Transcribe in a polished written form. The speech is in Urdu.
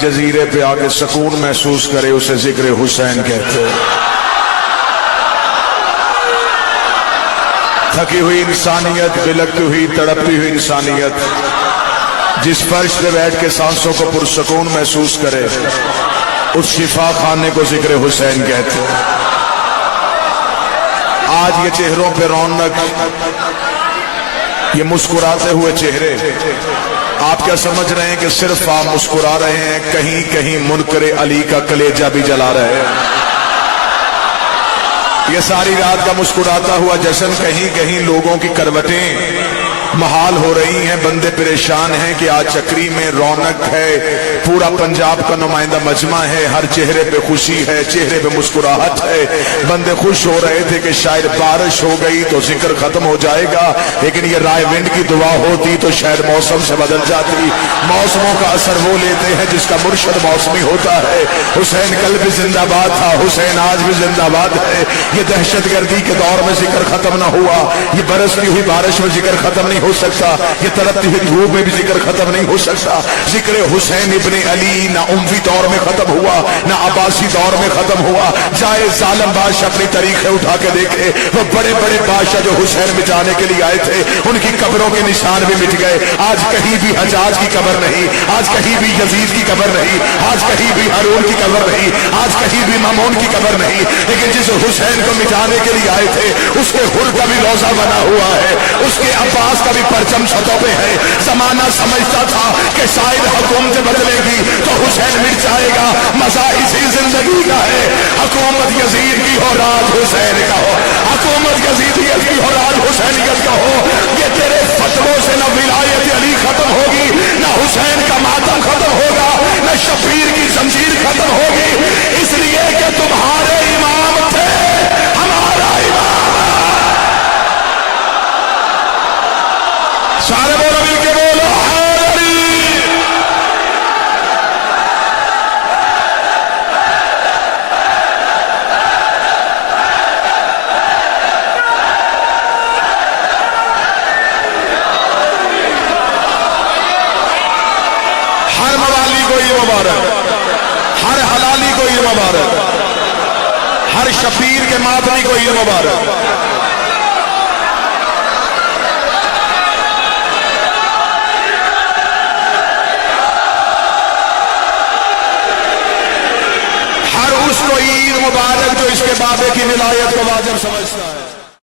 جزیرے پہ آ کے سکون محسوس کرے اسے ذکر حسین کہتے ہیں۔ تھکی ہوئی انسانیت، بلکتی ہوئی تڑپتی ہوئی انسانیت جس فرش پہ بیٹھ کے سانسوں کو پرسکون محسوس کرے اس شفا خانے کو ذکر حسین کہتے ہیں۔ آج یہ چہروں پہ رونق، یہ مسکراتے ہوئے چہرے، آپ کیا سمجھ رہے ہیں کہ صرف آپ مسکرا رہے ہیں؟ کہیں کہیں منکر علی کا کلیجہ بھی جلا رہے ہیں۔ یہ ساری رات کا مسکراتا ہوا جشن کہیں کہیں لوگوں کی کروٹیں محال ہو رہی ہیں، بندے پریشان ہیں کہ آج چکری میں رونق ہے، پورا پنجاب کا نمائندہ مجمع ہے، ہر چہرے پہ خوشی ہے، چہرے پہ مسکراہٹ ہے، بندے خوش ہو رہے تھے کہ شاید بارش ہو گئی تو ذکر ختم ہو جائے گا، لیکن یہ رائے ونڈ کی دعا ہوتی تو شاید موسم سے بدل جاتی۔ موسموں کا اثر وہ لیتے ہیں جس کا مرشد موسمی ہوتا ہے۔ حسین کل بھی زندہ باد تھا، حسین آج بھی زندہ باد ہے۔ یہ دہشت گردی کے دور میں ذکر ختم نہ ہوا، یہ برستی ہوئی بارش میں ذکر ختم نہیں ہو سکتا، یہ ترقتی ہوئی دھوپ میں بھی ذکر ختم نہیں ہو سکتا۔ ذکر حسین ابن علی نہ اموی دور میں ختم ہوا نہ عباسی دور میں ختم ہوا۔ جائے ظالم بادشاہ اپنی تاریخیں اٹھا کے دیکھے، وہ بڑے بڑے بادشاہ جو حسین مٹانے کے لیے آئے تھے ان کی قبروں کے نشان بھی مٹ گئے۔ آج کہیں بھی حجاج کی قبر نہیں، آج کہیں بھی یزید کی قبر نہیں، آج کہیں بھی ہارون کی قبر نہیں، آج کہیں بھی مامون کی قبر نہیں، لیکن جس حسین کو مٹانے کے لیے آئے تھے اس کے حر کا بھی روزہ بنا ہوا ہے، اس کے عباس کا بھی پرچم چھتوں پہ ہے۔ زمانہ سمجھتا تھا کہ شاید حکومت بدلے گی تو حسین مٹ جائے گا، مزہ اسی زندگی کا ہے۔ حکومت یزید کی ہو، راج حسین کا ہو، حکومت یزیدیت کی ہو، راج حسینیت کا ہو، یہ تیرے فتووں سے نہ ولایت علی ختم ہوگی، نہ حسین کا ماتم ختم ہوگا، نہ شبیر کی زنجیر ختم ہوگی، اس لیے کہ تمہارے امام تھے، ہمارا امام۔ سارے بولو مل کے بولو حیدری۔ ہر موالی کو یہ مبارک، ہر حلالی کو یہ مبارک، ہر شبیر کے ماتمی کو یہ مبارک۔ ہر اس کو عید مبارک جو اس کے بابے کی ولایت کو واجب سمجھتا ہے۔